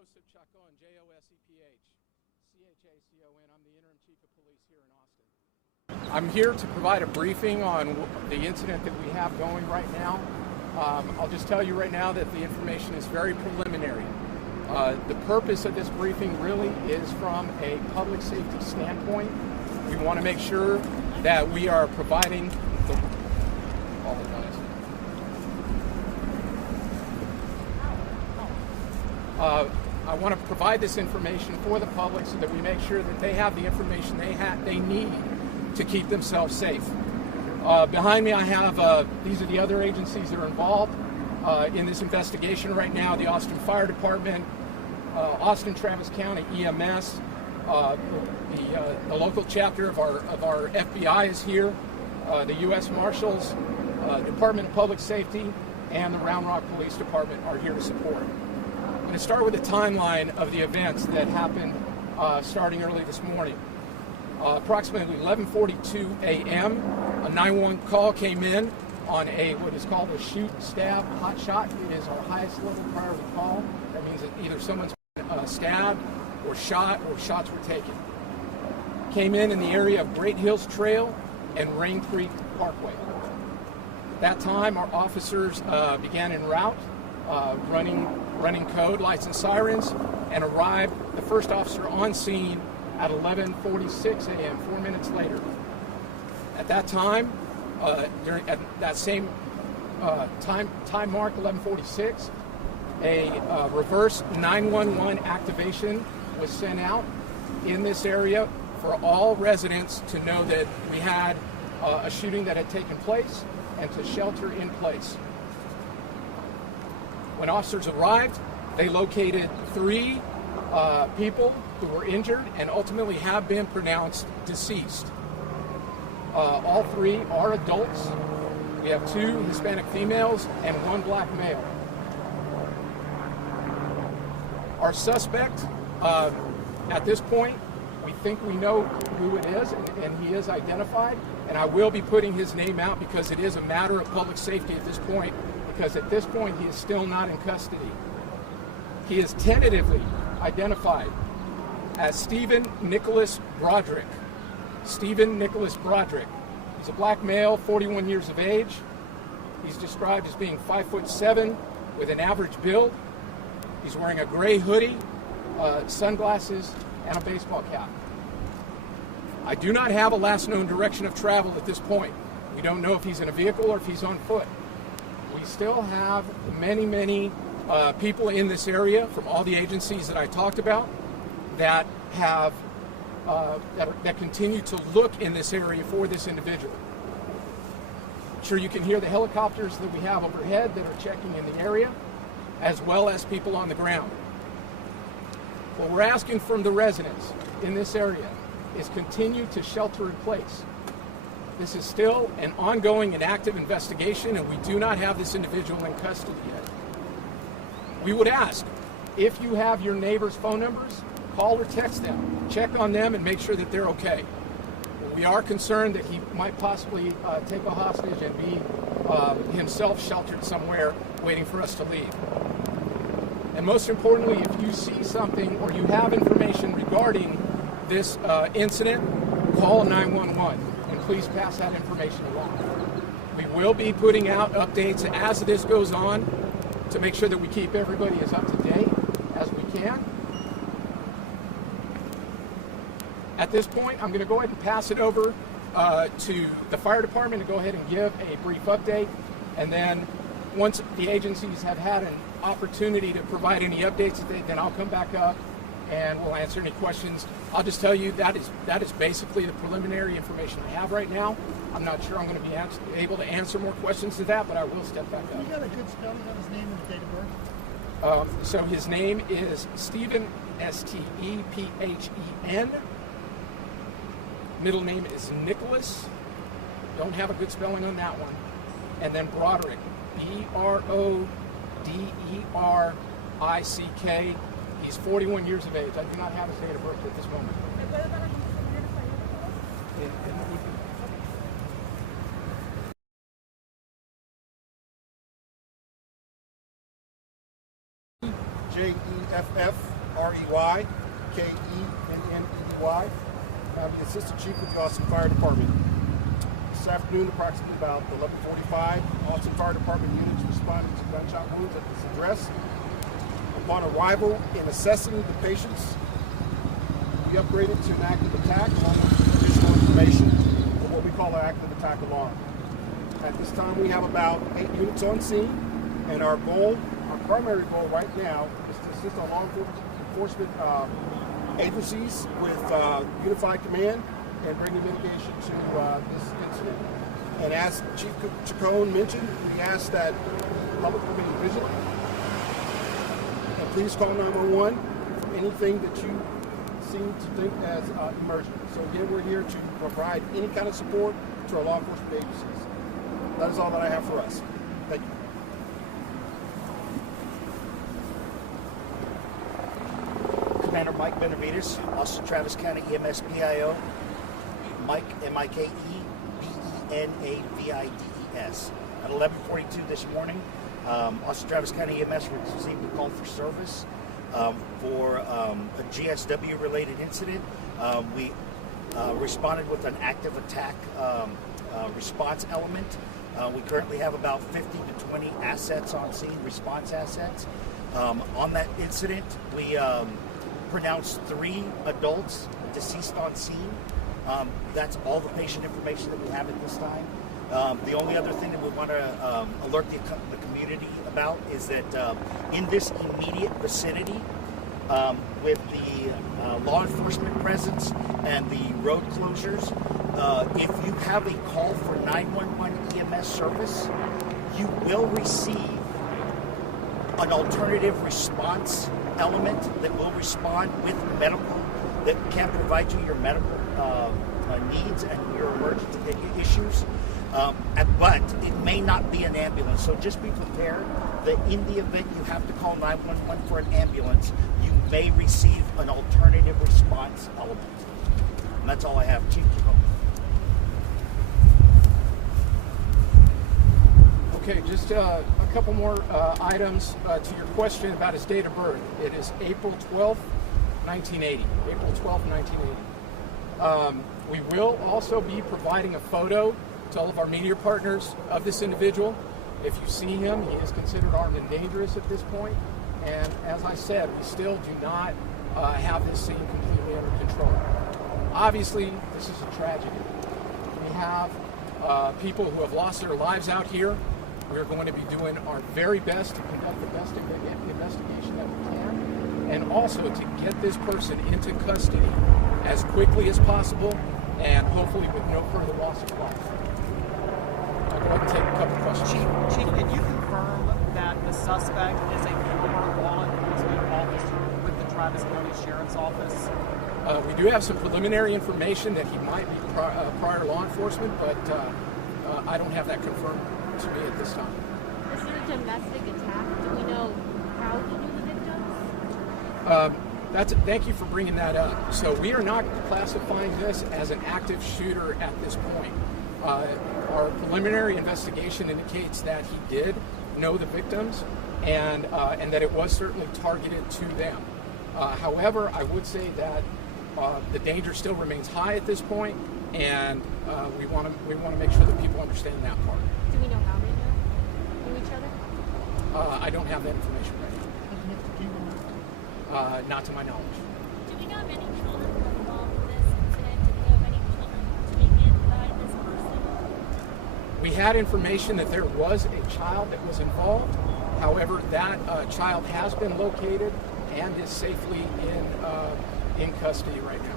Joseph Chacon, J-O-S-E-P-H, C-H-A-C-O-N. I'm the interim chief of police here in Austin. I'm here to provide a briefing on the incident that we have going right now. I'll just tell you right now that the information is very preliminary. The purpose of this briefing really is from a public safety standpoint. We want to make sure that we are providing the I want to provide this information for the public so that we make sure that they have the information they need to keep themselves safe. Behind me I have, these are the other agencies that are involved in this investigation right now: the Austin Fire Department, Austin Travis County EMS, the local chapter of our FBI is here, the U.S. Marshals, Department of Public Safety, and the Round Rock Police Department are here to support. I'm going to start with the timeline of the events that happened starting early this morning. Approximately 11:42 a.m., a 911 call came in on what is called a shoot, stab, hot shot. It is our highest level priority call. That means that either someone's been stabbed or shot, or shots were taken. Came in the area of Great Hills Trail and Rain Creek Parkway. At that time, our officers began en route, running code, lights and sirens, and arrived, the first officer on scene, at 11:46 a.m., 4 minutes later. At that time, at that same time mark, 11:46, a reverse 911 activation was sent out in this area for all residents to know that we had a shooting that had taken place and to shelter in place. When officers arrived, they located 3 people who were injured and ultimately have been pronounced deceased. All 3 are adults. We have 2 Hispanic females and 1 black male. Our suspect, at this point, we think we know who it is, and he is identified, and I will be putting his name out because it is a matter of public safety at this point, because at this point he is still not in custody. He is tentatively identified as Stephen Nicholas Broderick. Stephen Nicholas Broderick. He's a black male, 41 years of age. He's described as being 5'7" with an average build. He's wearing a gray hoodie, sunglasses, and a baseball cap. I do not have a last known direction of travel at this point. We don't know if he's in a vehicle or if he's on foot. We still have many people in this area from all the agencies that I talked about that have that continue to look in this area for this individual. I'm sure you can hear the helicopters that we have overhead that are checking in the area, as well as people on the ground. What we're asking from the residents in this area is continue to shelter in place. This is still an ongoing and active investigation, and we do not have this individual in custody yet. We would ask, if you have your neighbors' phone numbers, call or text them, check on them, and make sure that they're okay. We are concerned that he might possibly take a hostage and be himself sheltered somewhere waiting for us to leave. And most importantly, if you see something or you have information regarding this incident, call 911 and please pass that information along. We will be putting out updates as this goes on to make sure that we keep everybody as up to date as we can. At this point, I'm going to go ahead and pass it over to the fire department to go ahead and give a brief update, and then once the agencies have had an opportunity to provide any updates, then I'll come back up and we'll answer any questions. I'll just tell you that is basically the preliminary information I have right now. I'm not sure I'm going to be able to answer more questions to that, but I will step back up. You got a good spelling on his name and date of birth? So his name is Stephen, S-T-E-P-H-E-N. Middle name is Nicholas. Don't have a good spelling on that one. And then Broderick, B-R-O-D-E-R-I-C-K. He's 41 years of age. I do not have his date of birth at this moment. Jeffrey, Kennedy. I'm the Assistant Chief with the Austin Fire Department. This afternoon, approximately about 11:45, Austin Fire Department units responded to gunshot wounds at this address. Upon arrival and assessing the patients, we upgraded to an active attack along with additional information for what we call our active attack alarm. At this time, we have about 8 units on scene, and our primary goal right now is to assist our law enforcement agencies with unified command and bring the mitigation to this incident. And as Chief Chacon mentioned, we ask that the public remain vigilant and please call 911 for anything that you seem to think as emergent. So again, we're here to provide any kind of support to our law enforcement agencies. That is all that I have for us. Thank you. Commander Mike Benavides, Austin Travis County EMS PIO. Mike, M-I-K-E-B-E-N-A-V-I-D-E-S. At 11:42 this morning, Austin Travis County EMS received a call for service for a GSW-related incident. We responded with an active attack response element. We currently have about 50 to 20 assets on scene, response assets. On that incident, we pronounced 3 adults deceased on scene. That's all the patient information that we have at this time. The only other thing that we want to alert the community about is that in this immediate vicinity, with the law enforcement presence and the road closures, if you have a call for 911 EMS service, you will receive an alternative response element that will respond with medical, that can provide you your medical needs and your emergency issues. But it may not be an ambulance, so just be prepared that in the event you have to call 911 for an ambulance, you may receive an alternative response element. And that's all I have. Chief Chacon. Okay, just a couple more items to your question about his date of birth. It is April 12th, 1980. April 12th, 1980. We will also be providing a photo to all of our media partners of this individual. If you see him, he is considered armed and dangerous at this point. And as I said, we still do not have this scene completely under control. Obviously, this is a tragedy. We have people who have lost their lives out here. We're going to be doing our very best to conduct the best investigation that we can, and also to get this person into custody as quickly as possible, and hopefully with no further loss of life. I'll go ahead and take a couple questions. Chief, can you confirm that the suspect is a former law enforcement officer with the Travis County Sheriff's Office? We do have some preliminary information that he might be prior law enforcement, but I don't have that confirmed to me at this time. This is a domestic attack. Do we know how he knew the victims? Thank you for bringing that up. So we are not classifying this as an active shooter at this point. Our preliminary investigation indicates that he did know the victims and that it was certainly targeted to them. However, I would say that the danger still remains high at this point, and we want to make sure that people understand that part. Do we know how they knew each other? I don't have that information right now. Not to my knowledge. Do we know if any children were involved in this incident? Do we know if any children taken by this person? We had information that there was a child that was involved. However, that child has been located and is safely in custody right now.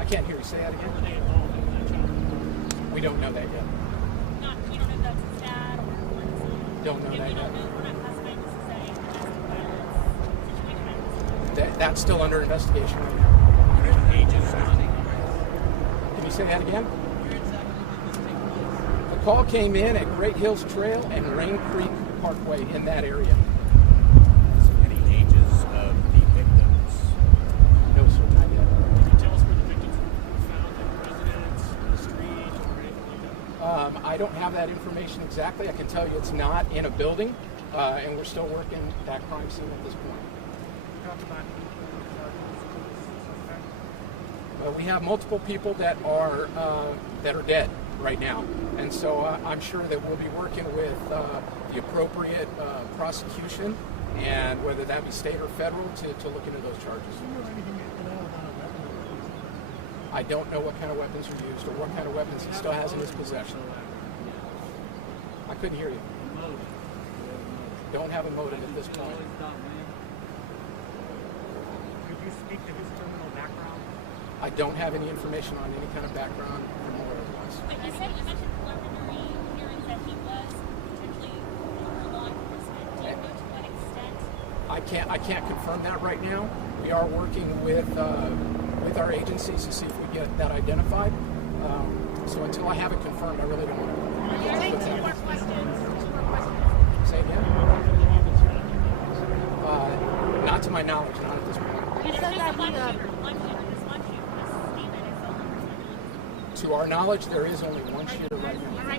I can't hear you. Say that again. Were they involved in that child? We don't know that yet. You don't know if that's his dad or what is it? Don't know If that we don't yet. know, we're not classifying this as a domestic violence situation. That's still under investigation right now. Can you say that again? The call came in at Great Hills Trail and Rain Creek Parkway in that area. Any ages of the victims? No, sir, not yet. Can you tell us where the victims were found, in residence, on the street, or anything like I don't have that information exactly. I can tell you it's not in a building, and we're still working that crime scene at this point. We have multiple people that are dead right now, and so I'm sure that we'll be working with the appropriate prosecution, and whether that be state or federal, to look into those charges. Do you know anything at all about a weapon? I don't know what kind of weapons are used or what kind of weapons he still has in his possession. I couldn't hear you. Don't have a motive at this point. Could you speak to his criminal background? I don't have any information on any kind of background criminal or otherwise. But you mentioned preliminary hearings that he was potentially for law enforcement. Do you know to what extent? I can't confirm that right now. We are working with our agencies to see if we get that identified. So until I have it confirmed, I really don't want to. Two more questions. Say again? Not to my knowledge, not at this point. And it's just a one shooter. This one shooter. This statement is only for civilians. To our knowledge, there is only one shooter right now.